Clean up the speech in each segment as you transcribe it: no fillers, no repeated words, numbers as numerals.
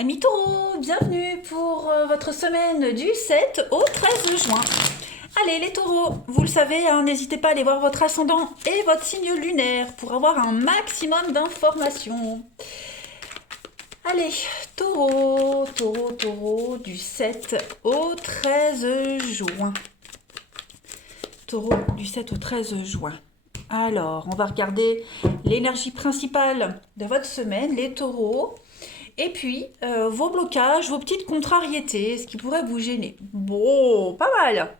Amis taureaux, bienvenue pour votre semaine du 7 au 13 juin. Allez les taureaux, vous le savez, hein, n'hésitez pas à aller voir votre ascendant et votre signe lunaire pour avoir un maximum d'informations. Allez, taureau, du 7 au 13 juin. Taureau du 7 au 13 juin. Alors, on va regarder l'énergie principale de votre semaine, les taureaux. Et puis, vos blocages, vos petites contrariétés, ce qui pourrait vous gêner. Bon, pas mal.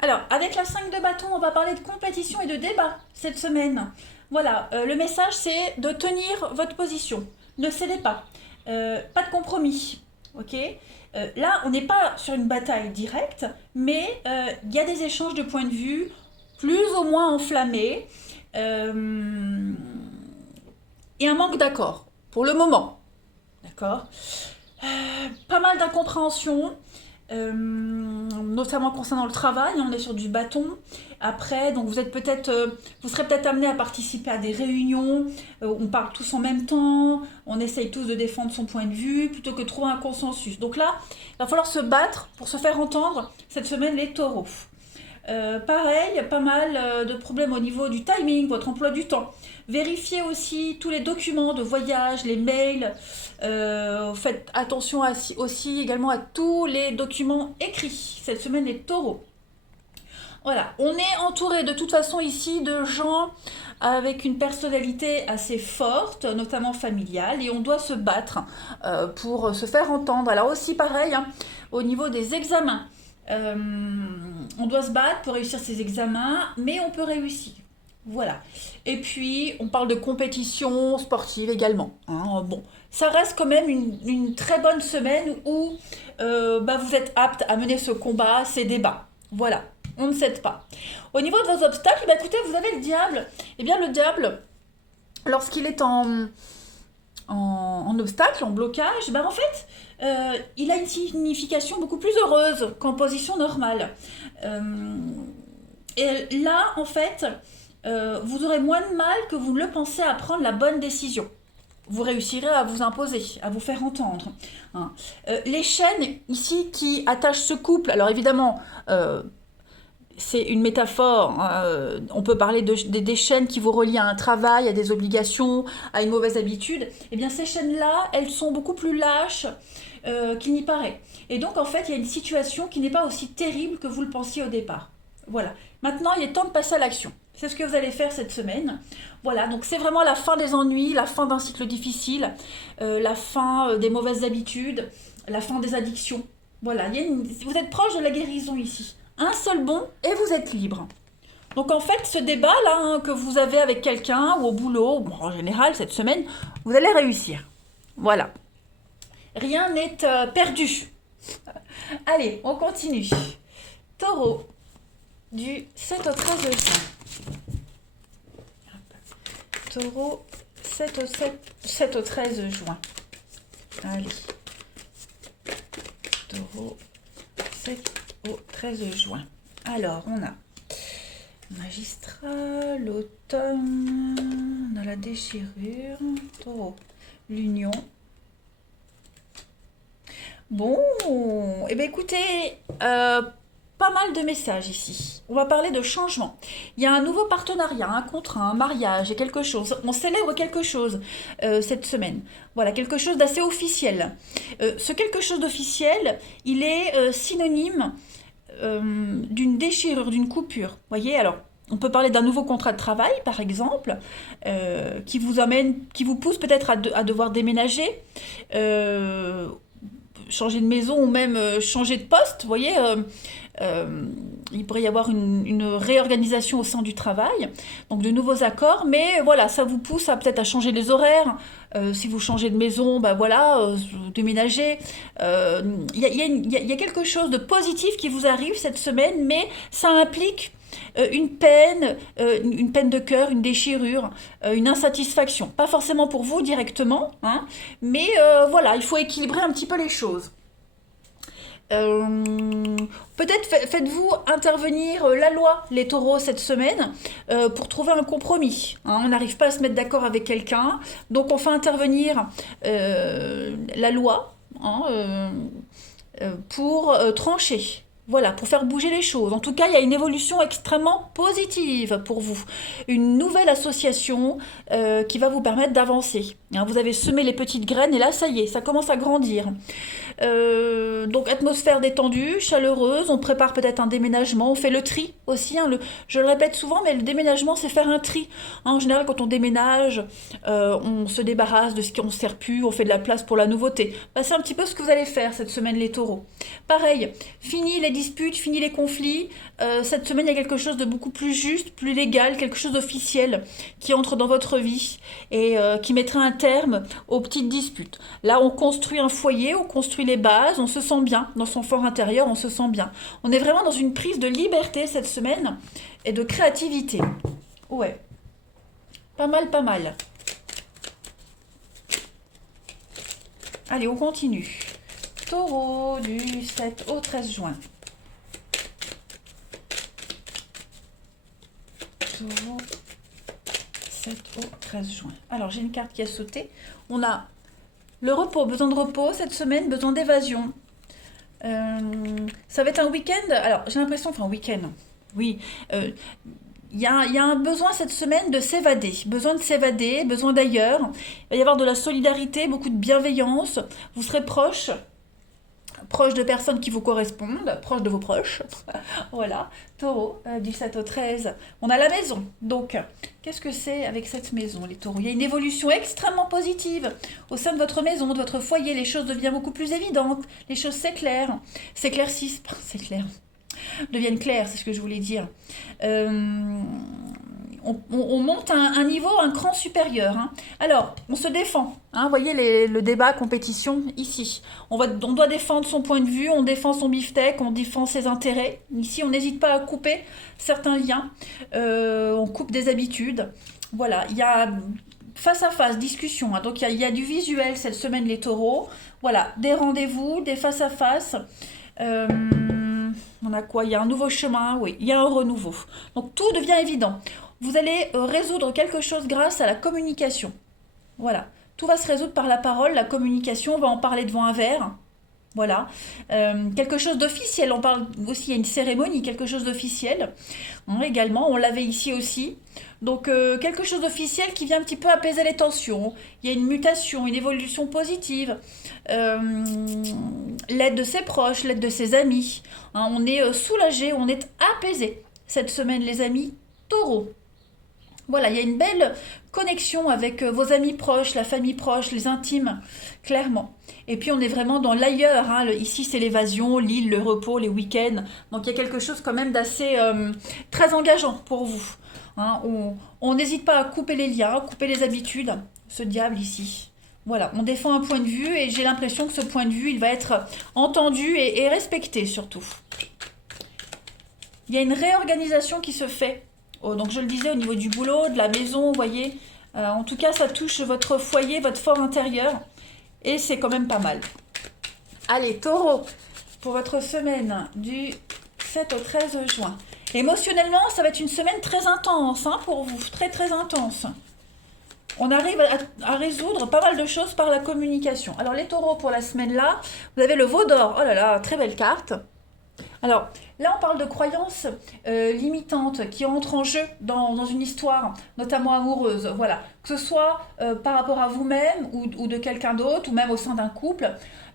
Alors, avec la 5 de bâton, on va parler de compétition et de débat cette semaine. Voilà, le message c'est de tenir votre position. Ne cédez pas. Pas de compromis. Ok. Là, on n'est pas sur une bataille directe, mais il y a des échanges de points de vue plus ou moins enflammés et un manque d'accord pour le moment. D'accord. Pas mal d'incompréhension, notamment concernant le travail. On est sur du bâton. Après, donc vous serez peut-être amené à participer à des réunions. On parle tous en même temps. On essaye tous de défendre son point de vue plutôt que de trouver un consensus. Donc là, il va falloir se battre pour se faire entendre cette semaine les taureaux. Pareil, pas mal de problèmes au niveau du timing, votre emploi du temps. Vérifiez aussi tous les documents de voyage, les mails. Faites attention aussi également à tous les documents écrits cette semaine les taureaux. Voilà, on est entouré de toute façon ici de gens avec une personnalité assez forte, notamment familiale, et on doit se battre pour se faire entendre. Alors aussi pareil, hein, au niveau des examens. On doit se battre pour réussir ces examens, mais on peut réussir. Voilà. Et puis, on parle de compétition sportive également. Hein. Bon, ça reste quand même une très bonne semaine où vous êtes apte à mener ce combat, ces débats. Voilà, on ne cède pas. Au niveau de vos obstacles, écoutez, vous avez le diable. Eh bien, le diable, lorsqu'il est en obstacle, en blocage, en fait, il a une signification beaucoup plus heureuse qu'en position normale. Et là, en fait, vous aurez moins de mal que vous ne le pensez à prendre la bonne décision. Vous réussirez à vous imposer, à vous faire entendre. Hein. Les chaînes ici qui attachent ce couple, alors évidemment, c'est une métaphore. Hein. On peut parler des chaînes qui vous relient à un travail, à des obligations, à une mauvaise habitude. Eh bien, ces chaînes-là, elles sont beaucoup plus lâches qu'il n'y paraît. Et donc, en fait, il y a une situation qui n'est pas aussi terrible que vous le pensiez au départ. Voilà. Maintenant, il est temps de passer à l'action. C'est ce que vous allez faire cette semaine. Voilà, donc c'est vraiment la fin des ennuis, la fin d'un cycle difficile, la fin des mauvaises habitudes, la fin des addictions. Voilà, vous êtes proche de la guérison ici. Un seul bond et vous êtes libre. Donc en fait, ce débat-là hein, que vous avez avec quelqu'un ou au boulot, en général cette semaine, vous allez réussir. Voilà. Rien n'est perdu. Allez, on continue. Taureau, du 7 au 13 juin. Taureau, 7 au 13 juin. Allez. Taureau, 7 au 13 juin. Alors, on a magistrat, l'automne, on a la déchirure, taureau, l'union. Bon, et écoutez, pas mal de messages ici. On va parler de changement. Il y a un nouveau partenariat, un contrat, un mariage et quelque chose. On célèbre quelque chose cette semaine. Voilà, quelque chose d'assez officiel. Ce quelque chose d'officiel, il est synonyme d'une déchirure, d'une coupure. Vous voyez, alors, on peut parler d'un nouveau contrat de travail, par exemple, qui vous pousse peut-être à devoir déménager, changer de maison ou même changer de poste. Vous voyez, il pourrait y avoir une réorganisation au sein du travail, donc de nouveaux accords, mais voilà, ça vous pousse peut-être à changer les horaires. Si vous changez de maison, déménager. Il y a quelque chose de positif qui vous arrive cette semaine, mais ça implique une peine de cœur, une déchirure, une insatisfaction. Pas forcément pour vous directement, hein, mais voilà, il faut équilibrer un petit peu les choses. Euh, Peut-être faites-vous intervenir la loi, les taureaux, cette semaine, pour trouver un compromis. Hein. On n'arrive pas à se mettre d'accord avec quelqu'un, donc on fait intervenir la loi, hein, pour trancher. Voilà, pour faire bouger les choses. En tout cas, il y a une évolution extrêmement positive pour vous. Une nouvelle association qui va vous permettre d'avancer. Hein, vous avez semé les petites graines et là, ça y est, ça commence à grandir. Donc atmosphère détendue, chaleureuse, on prépare peut-être un déménagement, on fait le tri aussi, hein, je le répète souvent, mais le déménagement c'est faire un tri. Hein, en général quand on déménage, on se débarrasse de ce qui ne sert plus, on fait de la place pour la nouveauté. Bah, c'est un petit peu ce que vous allez faire cette semaine les taureaux. Pareil, fini les disputes, fini les conflits, cette semaine il y a quelque chose de beaucoup plus juste, plus légal, quelque chose d'officiel qui entre dans votre vie et qui mettra un terme aux petites disputes. Là on construit un foyer, on construit les bases, on se sent bien, dans son fort intérieur, on se sent bien. On est vraiment dans une prise de liberté cette semaine et de créativité. Ouais, pas mal, pas mal. Allez, on continue. Taureau du 7 au 13 juin. Taureau 7 au 13 juin. Alors, j'ai une carte qui a sauté. On a le repos, besoin de repos cette semaine, besoin d'évasion. Ça va être un week-end. Alors, j'ai l'impression, enfin, week-end, oui. Il y a un besoin cette semaine de s'évader. Besoin de s'évader, besoin d'ailleurs. Il va y avoir de la solidarité, beaucoup de bienveillance. Vous serez proche de personnes qui vous correspondent, proche de vos proches. Voilà, taureau, du 7 au 13. On a la maison. Donc, qu'est-ce que c'est avec cette maison, les taureaux? Il y a une évolution extrêmement positive au sein de votre maison, de votre foyer. Les choses deviennent beaucoup plus évidentes. Les choses s'éclairent, s'éclaircissent, deviennent claires, c'est ce que je voulais dire. On monte un niveau, un cran supérieur. Hein. Alors, on se défend. Hein, vous voyez le débat, compétition, ici. On doit défendre son point de vue, on défend son beefsteak, on défend ses intérêts. Ici, on n'hésite pas à couper certains liens. On coupe des habitudes. Voilà, il y a face à face, discussion. Hein. Donc, il y a du visuel cette semaine, les taureaux. Voilà, des rendez-vous, des face à face. On a quoi? Il y a un nouveau chemin, oui, il y a un renouveau. Donc, tout devient évident. Vous allez résoudre quelque chose grâce à la communication. Voilà. Tout va se résoudre par la parole, la communication. On va en parler devant un verre. Voilà. Quelque chose d'officiel. On parle aussi, il y a une cérémonie, quelque chose d'officiel. Également, on l'avait ici aussi. Donc, quelque chose d'officiel qui vient un petit peu apaiser les tensions. Il y a une mutation, une évolution positive. L'aide de ses proches, l'aide de ses amis. Hein, on est soulagé, on est apaisé cette semaine, les amis taureaux. Voilà, il y a une belle connexion avec vos amis proches, la famille proche, les intimes, clairement. Et puis on est vraiment dans l'ailleurs. Hein. Ici, c'est l'évasion, l'île, le repos, les week-ends. Donc il y a quelque chose quand même d'assez très engageant pour vous. Hein. On n'hésite pas à couper les liens, à couper les habitudes. Ce diable ici. Voilà, on défend un point de vue et j'ai l'impression que ce point de vue, il va être entendu et respecté surtout. Il y a une réorganisation qui se fait. Oh, donc je le disais au niveau du boulot, de la maison, vous voyez. En tout cas, ça touche votre foyer, votre fort intérieur. Et c'est quand même pas mal. Allez, taureau, pour votre semaine du 7 au 13 juin. Émotionnellement, ça va être une semaine très intense hein, pour vous, très très intense. On arrive à résoudre pas mal de choses par la communication. Alors les taureaux pour la semaine là, vous avez le veau d'or. Oh là là, très belle carte. Alors, là, on parle de croyances limitantes qui entrent en jeu dans une histoire, notamment amoureuse. Voilà. Que ce soit par rapport à vous-même ou de quelqu'un d'autre, ou même au sein d'un couple.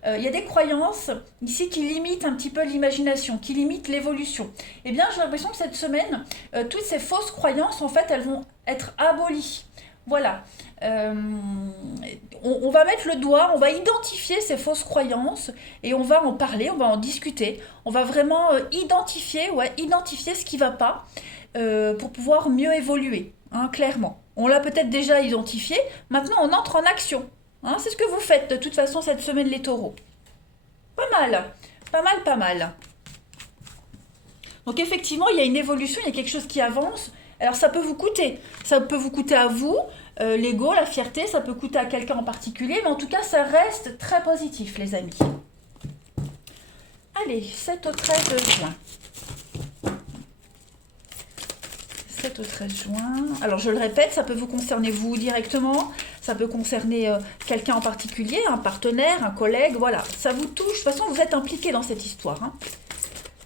Il y a des croyances ici qui limitent un petit peu l'imagination, qui limitent l'évolution. Eh bien, j'ai l'impression que cette semaine, toutes ces fausses croyances, en fait, elles vont être abolies. Voilà. On va mettre le doigt, on va identifier ces fausses croyances et on va en parler, on va en discuter. On va vraiment identifier ce qui ne va pas pour pouvoir mieux évoluer, hein, clairement. On l'a peut-être déjà identifié, maintenant on entre en action. Hein, c'est ce que vous faites de toute façon cette semaine les taureaux. Pas mal, pas mal, pas mal. Donc effectivement, il y a une évolution, il y a quelque chose qui avance. Alors ça peut vous coûter. Ça peut vous coûter à vous, l'ego, la fierté, ça peut coûter à quelqu'un en particulier, mais en tout cas, ça reste très positif, les amis. Allez, 7 au 13 juin. 7 au 13 juin. Alors, je le répète, ça peut vous concerner vous directement. Ça peut concerner quelqu'un en particulier, un partenaire, un collègue. Voilà, ça vous touche. De toute façon, vous êtes impliqué dans cette histoire. Hein.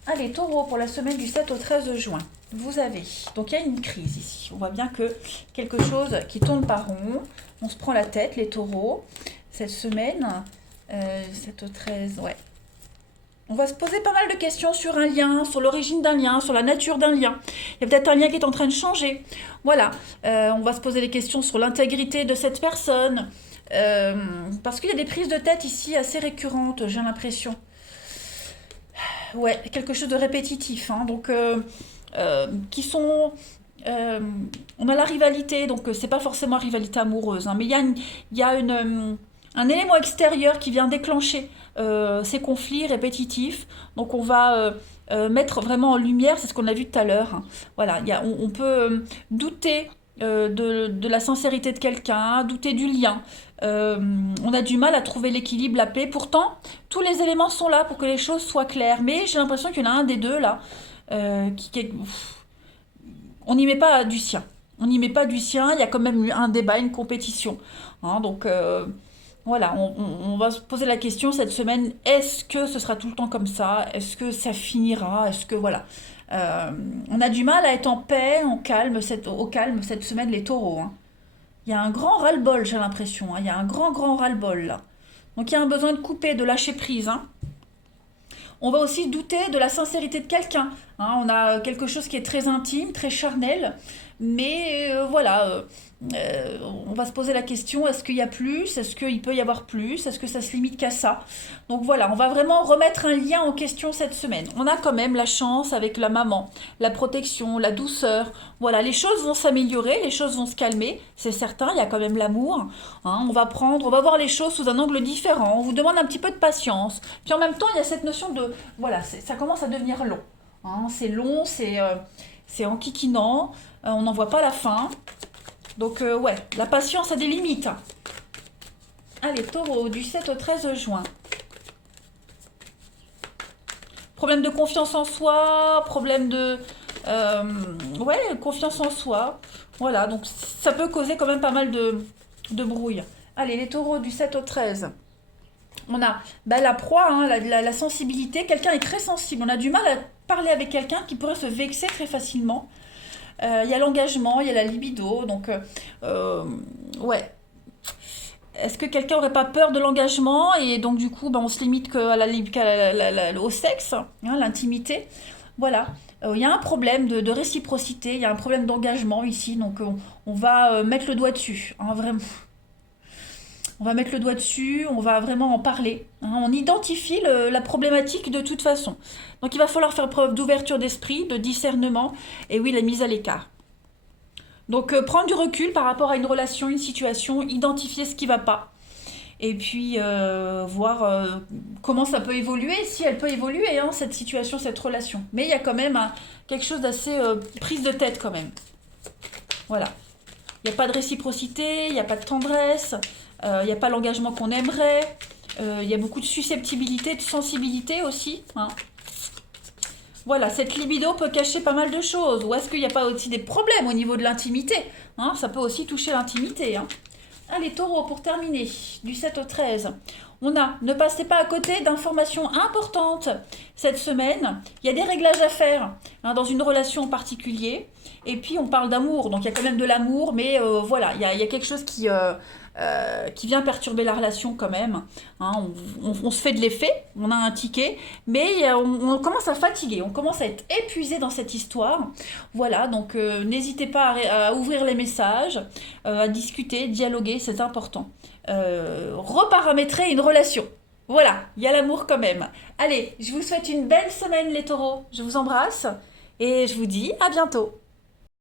Allez, taureau, pour la semaine du 7 au 13 juin. Vous avez... Donc, il y a une crise ici. On voit bien que quelque chose qui tourne pas rond. On se prend la tête, les taureaux. Cette semaine, 7 au 13, ouais. On va se poser pas mal de questions sur un lien, sur l'origine d'un lien, sur la nature d'un lien. Il y a peut-être un lien qui est en train de changer. Voilà. On va se poser des questions sur l'intégrité de cette personne. Parce qu'il y a des prises de tête ici assez récurrentes, j'ai l'impression. Ouais, quelque chose de répétitif. Hein, donc, qui sont... on a la rivalité, donc c'est pas forcément rivalité amoureuse, hein, mais il y a un élément extérieur qui vient déclencher ces conflits répétitifs. Donc on va mettre vraiment en lumière, c'est ce qu'on a vu tout à l'heure. Hein. Voilà, on peut douter de la sincérité de quelqu'un, douter du lien. On a du mal à trouver l'équilibre, la paix. Pourtant, tous les éléments sont là pour que les choses soient claires. Mais j'ai l'impression qu'il y en a un des deux là on n'y met pas du sien. On n'y met pas du sien, il y a quand même eu un débat, une compétition. Hein, donc voilà, on va se poser la question cette semaine, est-ce que ce sera tout le temps comme ça? Est-ce que ça finira? Est-ce que voilà. On a du mal à être en paix, au calme cette semaine, les taureaux. Hein. Il y a un grand ras-le-bol, j'ai l'impression. Hein. Il y a un grand, grand ras-le-bol là. Donc il y a un besoin de couper, de lâcher prise. Hein. On va aussi douter de la sincérité de quelqu'un. Hein, on a quelque chose qui est très intime, très charnel, mais voilà, on va se poser la question, est-ce qu'il y a plus? Est-ce qu'il peut y avoir plus? Est-ce que ça se limite qu'à ça? Donc voilà, on va vraiment remettre un lien en question cette semaine. On a quand même la chance avec la maman, la protection, la douceur. Voilà, les choses vont s'améliorer, les choses vont se calmer, c'est certain, il y a quand même l'amour. Hein, on va voir les choses sous un angle différent. On vous demande un petit peu de patience. Puis en même temps, il y a cette notion de... Voilà, ça commence à devenir long. Hein, c'est long, c'est enquiquinant, on n'en voit pas la fin. Donc ouais, la patience a des limites. Allez, taureau, du 7 au 13 juin. Problème de confiance en soi, problème de... ouais, confiance en soi. Voilà, donc ça peut causer quand même pas mal de brouille. Allez, les taureaux du 7 au 13. On a la proie, hein, la sensibilité. Quelqu'un est très sensible. On a du mal à parler avec quelqu'un qui pourrait se vexer très facilement. Il y a l'engagement, il y a la libido. Donc, ouais. Est-ce que quelqu'un n'aurait pas peur de l'engagement et donc du coup, on se limite au sexe, hein, l'intimité. Voilà. Il y a un problème de réciprocité, il y a un problème d'engagement ici. Donc, on va mettre le doigt dessus. Hein, vraiment. On va mettre le doigt dessus, on va vraiment en parler. Hein, on identifie la problématique de toute façon. Donc il va falloir faire preuve d'ouverture d'esprit, de discernement, et oui, la mise à l'écart. Donc prendre du recul par rapport à une relation, une situation, identifier ce qui ne va pas. Et puis voir comment ça peut évoluer, si elle peut évoluer, hein, cette situation, cette relation. Mais il y a quand même quelque chose d'assez prise de tête quand même. Voilà. Il n'y a pas de réciprocité, il n'y a pas de tendresse. Il n'y a pas l'engagement qu'on aimerait. Il y a beaucoup de susceptibilité, de sensibilité aussi. Hein. Voilà, cette libido peut cacher pas mal de choses. Ou est-ce qu'il n'y a pas aussi des problèmes au niveau de l'intimité? Hein, ça peut aussi toucher l'intimité. Hein. Allez, taureau, pour terminer, du 7 au 13. On a, ne passez pas à côté d'informations importantes cette semaine. Il y a des réglages à faire hein, dans une relation en particulier. Et puis, on parle d'amour. Donc, il y a quand même de l'amour. Mais voilà, il y a quelque chose qui vient perturber la relation quand même. Hein, on se fait de l'effet, on a un ticket, mais on commence à fatiguer, on commence à être épuisé dans cette histoire. Voilà, donc n'hésitez pas à ouvrir les messages, à discuter, dialoguer, c'est important. Reparamétrer une relation. Voilà, il y a l'amour quand même. Allez, je vous souhaite une belle semaine les taureaux. Je vous embrasse et je vous dis à bientôt.